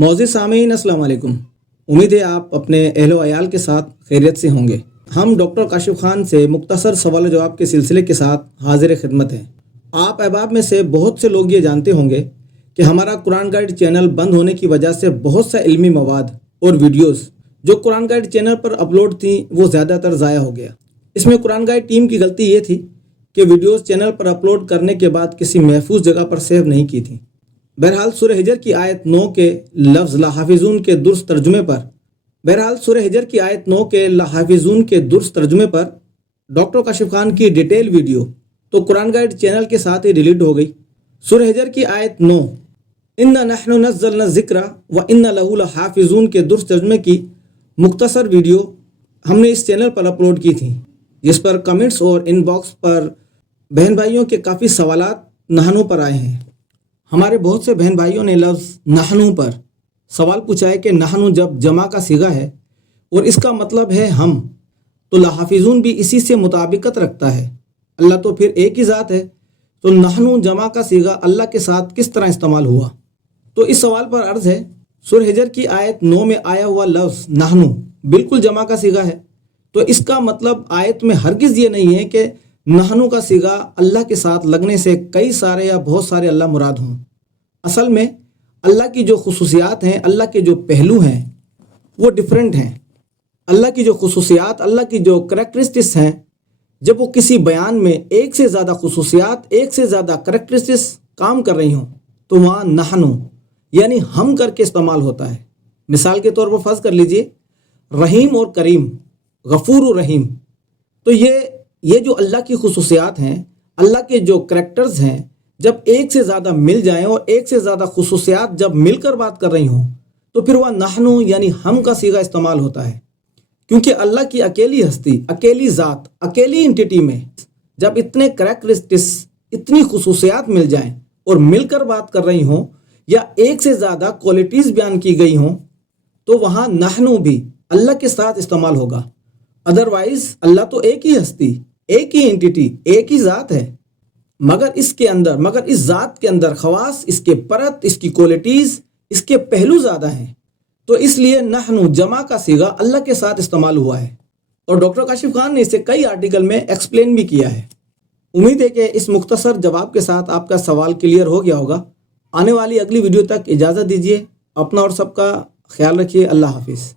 معزز سامعین السلام علیکم۔ امید ہے آپ اپنے اہل و عیال کے ساتھ خیریت سے ہوں گے۔ ہم ڈاکٹر کاشف خان سے مختصر سوال و جواب کے سلسلے کے ساتھ حاضر خدمت ہیں۔ آپ احباب میں سے بہت سے لوگ یہ جانتے ہوں گے کہ ہمارا قرآن گائیڈ چینل بند ہونے کی وجہ سے بہت سا علمی مواد اور ویڈیوز جو قرآن گائیڈ چینل پر اپلوڈ تھیں وہ زیادہ تر ضائع ہو گیا۔ اس میں قرآن گائیڈ ٹیم کی غلطی یہ تھی کہ ویڈیوز چینل پر اپلوڈ کرنے کے بعد کسی محفوظ جگہ پر سیو نہیں کی تھیں۔ بہرحال سورہ حجر کی آیت 9 کے لفظ لحافظون کے درست ترجمے پر ڈاکٹر کاشف خان کی ڈیٹیل ویڈیو تو قرآن گائیڈ چینل کے ساتھ ہی ڈیلیٹ ہو گئی۔ سورہ حجر کی آیت 9 اِنَّا نَحْنُ نَزَّلْنَا الذِّکْرَ وَإِنَّا لَهُ لَحَافِظُونَ کے درست ترجمے کی مختصر ویڈیو ہم نے اس چینل پر اپلوڈ کی تھی، جس پر کمنٹس اور ان باکس پر بہن بھائیوں کے کافی سوالات نحنو پر آئے ہیں۔ ہمارے بہت سے بہن بھائیوں نے لفظ نحنو پر سوال پوچھا ہے کہ نحنو جب جمع کا صیغہ ہے اور اس کا مطلب ہے ہم، تو لحافظون بھی اسی سے مطابقت رکھتا ہے۔ اللہ تو پھر ایک ہی ذات ہے، تو نحنو جمع کا صیغہ اللہ کے ساتھ کس طرح استعمال ہوا؟ تو اس سوال پر عرض ہے، سورہ حجر کی آیت 9 میں آیا ہوا لفظ نحنو بالکل جمع کا صیغہ ہے، تو اس کا مطلب آیت میں ہرگز یہ نہیں ہے کہ نحنو کا صیغہ اللہ کے ساتھ لگنے سے کئی سارے یا بہت سارے اللہ مراد ہوں۔ اصل میں اللہ کی جو خصوصیات ہیں، اللہ کے جو پہلو ہیں وہ ڈیفرنٹ ہیں۔ اللہ کی جو خصوصیات، اللہ کی جو کریکٹرسٹکس ہیں، جب وہ کسی بیان میں ایک سے زیادہ خصوصیات، ایک سے زیادہ کریکٹرسٹکس کام کر رہی ہوں تو وہاں نحنو یعنی ہم کر کے استعمال ہوتا ہے۔ مثال کے طور پر فرض کر لیجئے رحیم اور کریم، غفور و رحیم، تو یہ جو اللہ کی خصوصیات ہیں، اللہ کے جو کریکٹرز ہیں، جب ایک سے زیادہ مل جائیں اور ایک سے زیادہ خصوصیات جب مل کر بات کر رہی ہوں تو پھر وہ نحنو یعنی ہم کا صیغہ استعمال ہوتا ہے، کیونکہ اللہ کی اکیلی ہستی، اکیلی ذات، اکیلی انٹیٹی میں جب اتنے کریکٹرسٹکس، اتنی خصوصیات مل جائیں اور مل کر بات کر رہی ہوں یا ایک سے زیادہ کوالٹیز بیان کی گئی ہوں تو وہاں نحنو بھی اللہ کے ساتھ استعمال ہوگا۔ ادروائز اللہ تو ایک ہی ہستی، ایک ہی انٹیٹی، ایک ہی ذات ہے، مگر اس ذات کے اندر خواص، اس کے پرت، اس کی کوالٹیز، اس کے پہلو زیادہ ہیں، تو اس لیے نحنو جمع کا صیغہ اللہ کے ساتھ استعمال ہوا ہے، اور ڈاکٹر کاشف خان نے اسے کئی آرٹیکل میں ایکسپلین بھی کیا ہے۔ امید ہے کہ اس مختصر جواب کے ساتھ آپ کا سوال کلیئر ہو گیا ہوگا۔ آنے والی اگلی ویڈیو تک اجازت دیجیے، اپنا اور سب کا خیال رکھیے۔ اللہ حافظ۔